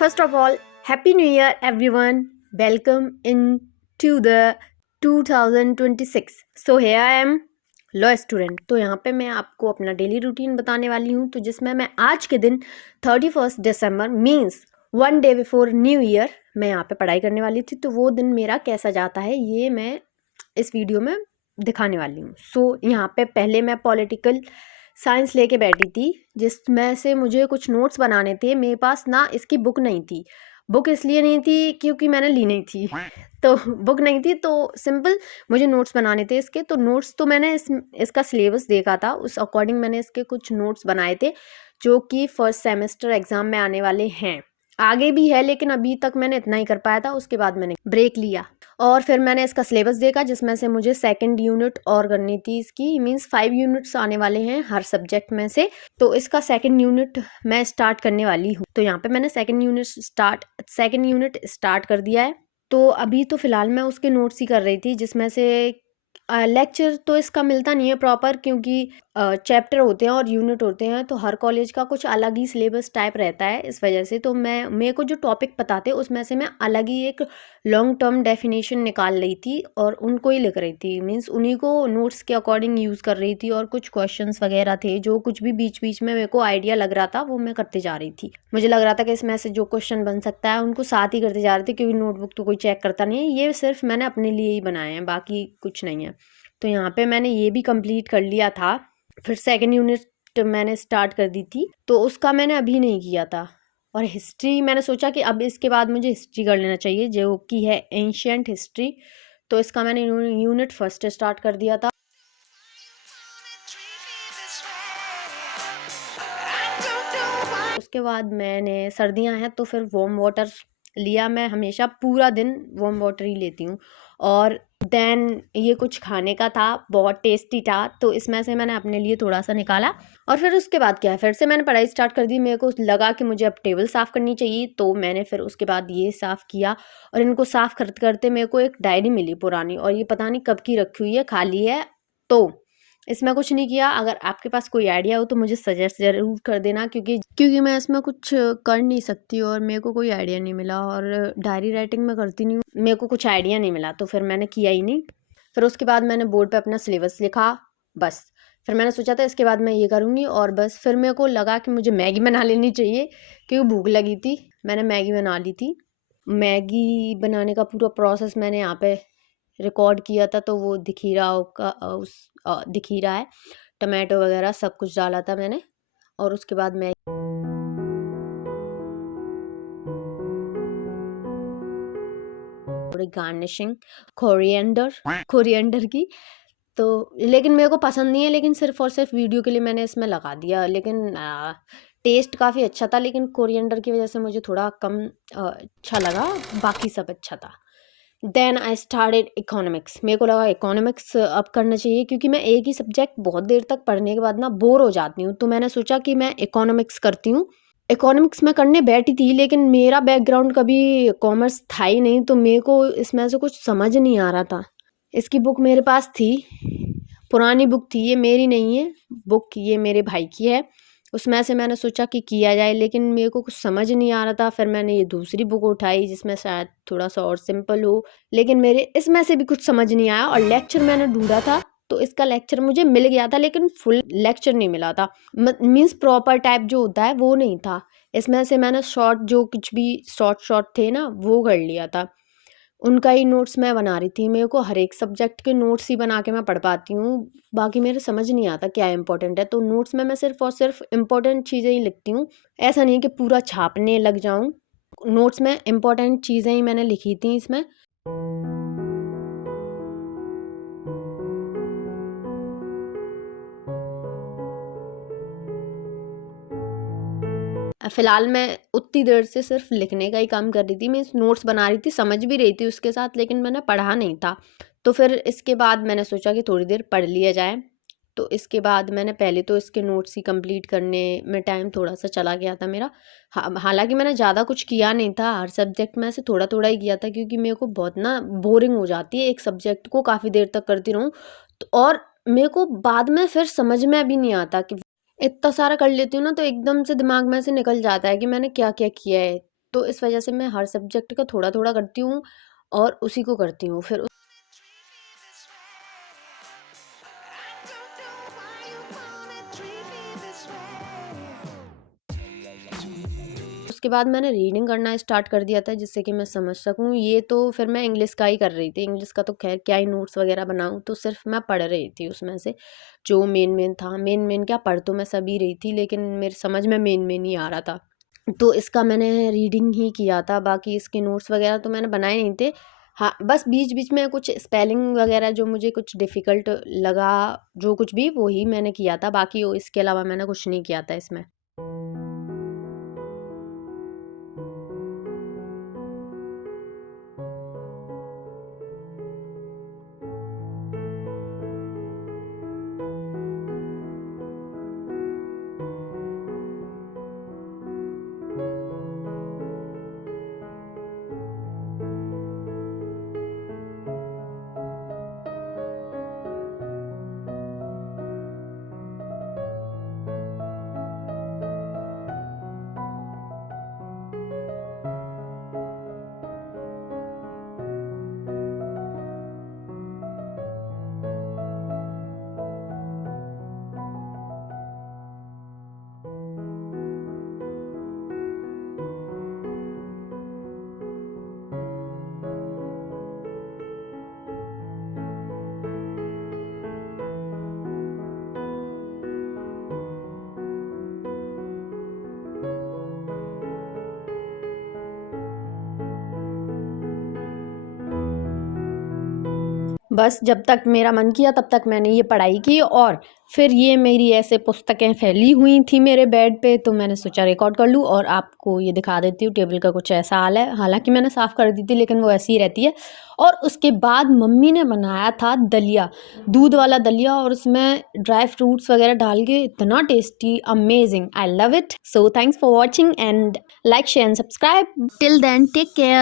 First of all, Happy New Year everyone. Welcome into the 2026. So here I am, law student. तो यहाँ पे मैं आपको अपना डेली रूटीन बताने वाली हूँ, तो जिसमें मैं आज के दिन 31 दिसंबर means 1 day before new year मैं यहाँ पे पढ़ाई करने वाली थी। तो वो दिन मेरा कैसा जाता है ये मैं इस वीडियो में दिखाने वाली हूँ। सो यहाँ पे पहले मैं पॉलिटिकल साइंस लेके बैठी थी, जिसमें से मुझे कुछ नोट्स बनाने थे। मेरे पास ना इसकी बुक नहीं थी। बुक इसलिए नहीं थी क्योंकि मैंने ली नहीं थी तो बुक नहीं थी, तो सिंपल मुझे नोट्स बनाने थे इसके। तो नोट्स तो मैंने इसका सिलेबस देखा था, उस अकॉर्डिंग मैंने इसके कुछ नोट्स बनाए थे जो कि फर्स्ट सेमेस्टर एग्ज़ाम में आने वाले हैं। आगे भी है लेकिन अभी तक मैंने इतना ही कर पाया था, उसके बाद मैंने ब्रेक लिया और फिर मैंने इसका सिलेबस देखा, जिसमें से मुझे सेकंड यूनिट और करनी थी इसकी। मींस 5 यूनिट्स आने वाले हैं हर सब्जेक्ट में से, तो इसका सेकंड यूनिट मैं स्टार्ट करने वाली हूँ। तो यहाँ पे मैंने सेकंड यूनिट स्टार्ट कर दिया है। तो अभी तो फ़िलहाल मैं उसके नोट्स ही कर रही थी, जिसमें से लेक्चर तो इसका मिलता नहीं है प्रॉपर, क्योंकि चैप्टर होते हैं और यूनिट होते हैं, तो हर कॉलेज का कुछ अलग ही सिलेबस टाइप रहता है। इस वजह से तो मेरे को जो टॉपिक बताते उसमें से मैं अलग ही एक लॉन्ग टर्म डेफिनेशन निकाल रही थी और उनको ही लिख रही थी। मीन्स उन्हीं को नोट्स के अकॉर्डिंग यूज़ कर रही थी, और कुछ क्वेश्चंस वगैरह थे जो कुछ भी बीच बीच में मेरे को आइडिया लग रहा था वो मैं करते जा रही थी। मुझे लग रहा था कि इसमें से जो क्वेश्चन बन सकता है उनको साथ ही करते जा रहे थे, क्योंकि नोटबुक तो कोई चेक करता नहीं है। ये सिर्फ मैंने अपने लिए ही बनाए हैं, बाकी कुछ नहीं है। तो यहाँ पे मैंने ये भी कंप्लीट कर लिया था। फिर सेकंड यूनिट मैंने स्टार्ट कर दी थी, तो उसका मैंने अभी नहीं किया था। और हिस्ट्री मैंने सोचा कि अब इसके बाद मुझे हिस्ट्री कर लेना चाहिए, जो कि है एंशियंट हिस्ट्री। तो इसका मैंने यूनिट फर्स्ट स्टार्ट कर दिया था। उसके बाद मैंने सर्दियां हैं तो फिर वार्म वाटर लिया। मैं हमेशा पूरा दिन वार्म वाटर ही लेती हूँ। और देन ये कुछ खाने का था, बहुत टेस्टी था, तो इसमें से मैंने अपने लिए थोड़ा सा निकाला। और फिर उसके बाद क्या है, फिर से मैंने पढ़ाई स्टार्ट कर दी। मेरे को लगा कि मुझे अब टेबल साफ़ करनी चाहिए, तो मैंने फिर उसके बाद ये साफ़ किया। और इनको साफ़ करते करते मेरे को एक डायरी मिली पुरानी, और ये पता नहीं कब की रखी हुई है, खाली है। तो इसमें कुछ नहीं किया। अगर आपके पास कोई आइडिया हो तो मुझे सजेस्ट ज़रूर कर देना, क्योंकि मैं इसमें कुछ कर नहीं सकती और मेरे को कोई आइडिया नहीं मिला। और डायरी राइटिंग में करती नहीं हूँ, मेरे को कुछ आइडिया नहीं मिला, तो फिर मैंने किया ही नहीं। फिर उसके बाद मैंने बोर्ड पे अपना सिलेबस लिखा, बस। फिर मैंने सोचा था इसके बाद मैं ये करूँगी, और बस फिर मेरे को लगा कि मुझे मैगी बना लेनी चाहिए, क्योंकि भूख लगी थी। मैंने मैगी बना ली थी। मैगी बनाने का पूरा प्रोसेस मैंने यहाँ पे रिकॉर्ड किया था, तो वो दिख ही रहा है। टमाटो वगैरह सब कुछ डाला था मैंने। और उसके बाद मैं थोड़ी गार्निशिंग कोरिएंडर की, तो लेकिन मेरे को पसंद नहीं है, लेकिन सिर्फ और सिर्फ वीडियो के लिए मैंने इसमें लगा दिया। लेकिन टेस्ट काफ़ी अच्छा था, लेकिन कोरिएंडर की वजह से मुझे थोड़ा कम अच्छा लगा, बाकी सब अच्छा था। Then I started economics. मेरे को लगा इकोनॉमिक्स अब करना चाहिए, क्योंकि मैं एक ही सब्जेक्ट बहुत देर तक पढ़ने के बाद ना बोर हो जाती हूँ। तो मैंने सोचा कि मैं इकोनॉमिक्स करती हूँ। इकोनॉमिक्स में करने बैठी थी, लेकिन मेरा बैकग्राउंड कभी कॉमर्स था ही नहीं, तो मेरे को इसमें से कुछ समझ नहीं आ रहा था। इसकी बुक मेरे पास थी, पुरानी बुक थी, ये मेरी नहीं है बुक, ये मेरे भाई की है। उसमें से मैंने सोचा कि किया जाए, लेकिन मेरे को कुछ समझ नहीं आ रहा था। फिर मैंने ये दूसरी बुक उठाई, जिसमें शायद थोड़ा सा और सिंपल हो, लेकिन मेरे इसमें से भी कुछ समझ नहीं आया। और लेक्चर मैंने ढूंढा था, तो इसका लेक्चर मुझे मिल गया था, लेकिन फुल लेक्चर नहीं मिला था। मीन्स प्रॉपर टाइप जो होता है वो नहीं था। इसमें से मैंने शॉर्ट, जो कुछ भी शॉर्ट थे ना, वो कर लिया था। उनका ही नोट्स मैं बना रही थी। मेरे को हर एक सब्जेक्ट के नोट्स ही बना के मैं पढ़ पाती हूँ, बाकी मेरे समझ नहीं आता क्या इंपॉर्टेंट है। तो नोट्स में मैं सिर्फ और सिर्फ इम्पोर्टेंट चीज़ें ही लिखती हूँ। ऐसा नहीं है कि पूरा छापने लग जाऊँ। नोट्स में इम्पोर्टेंट चीज़ें ही मैंने लिखी थी इसमें। फ़िलहाल मैं उतनी देर से सिर्फ लिखने का ही काम कर रही थी। मैं नोट्स बना रही थी, समझ भी रही थी उसके साथ, लेकिन मैंने पढ़ा नहीं था। तो फिर इसके बाद मैंने सोचा कि थोड़ी देर पढ़ लिया जाए। तो इसके बाद मैंने पहले तो इसके नोट्स ही कंप्लीट करने में टाइम थोड़ा सा चला गया था मेरा। हालांकि मैंने ज़्यादा कुछ किया नहीं था, हर सब्जेक्ट में से थोड़ा थोड़ा ही किया था, क्योंकि मेरे को बहुत ना बोरिंग हो जाती है एक सब्जेक्ट को काफ़ी देर तक करती रहूँ। तो और मेरे को बाद में फिर समझ में भी नहीं आता कि इतना सारा कर लेती हूँ ना, तो एकदम से दिमाग में से निकल जाता है कि मैंने क्या क्या किया है। तो इस वजह से मैं हर सब्जेक्ट का थोड़ा थोड़ा करती हूँ और उसी को करती हूँ। फिर उसके बाद मैंने रीडिंग करना स्टार्ट कर दिया था जिससे कि मैं समझ सकूँ। ये तो फिर मैं इंग्लिश का ही कर रही थी, इंग्लिश का तो खैर क्या ही नोट्स वगैरह बनाऊँ, तो सिर्फ मैं पढ़ रही थी उसमें से जो मेन था। मेन क्या, पढ़ तो मैं सभी रही थी लेकिन मेरे समझ में मेन ही आ रहा था, तो इसका मैंने रीडिंग ही किया था। बाकी इसके नोट्स वगैरह तो मैंने बनाए नहीं थे। हाँ, बस बीच बीच में कुछ स्पेलिंग वगैरह जो मुझे कुछ डिफ़िकल्ट लगा, जो कुछ भी वो ही मैंने किया था। बाकी इसके अलावा मैंने कुछ नहीं किया था इसमें। बस जब तक मेरा मन किया तब तक मैंने ये पढ़ाई की, और फिर ये मेरी ऐसे पुस्तकें फैली हुई थी मेरे बेड पे, तो मैंने सोचा रिकॉर्ड कर लूँ और आपको ये दिखा देती हूँ। टेबल का कुछ ऐसा हाल है, हालांकि मैंने साफ़ कर दी थी लेकिन वो ऐसी ही रहती है। और उसके बाद मम्मी ने बनाया था दलिया, दूध वाला दलिया, और उसमें ड्राई फ्रूट्स वगैरह डाल के, इतना tasty, amazing, I love it. So thanks for watching and like share and subscribe. Till then take care.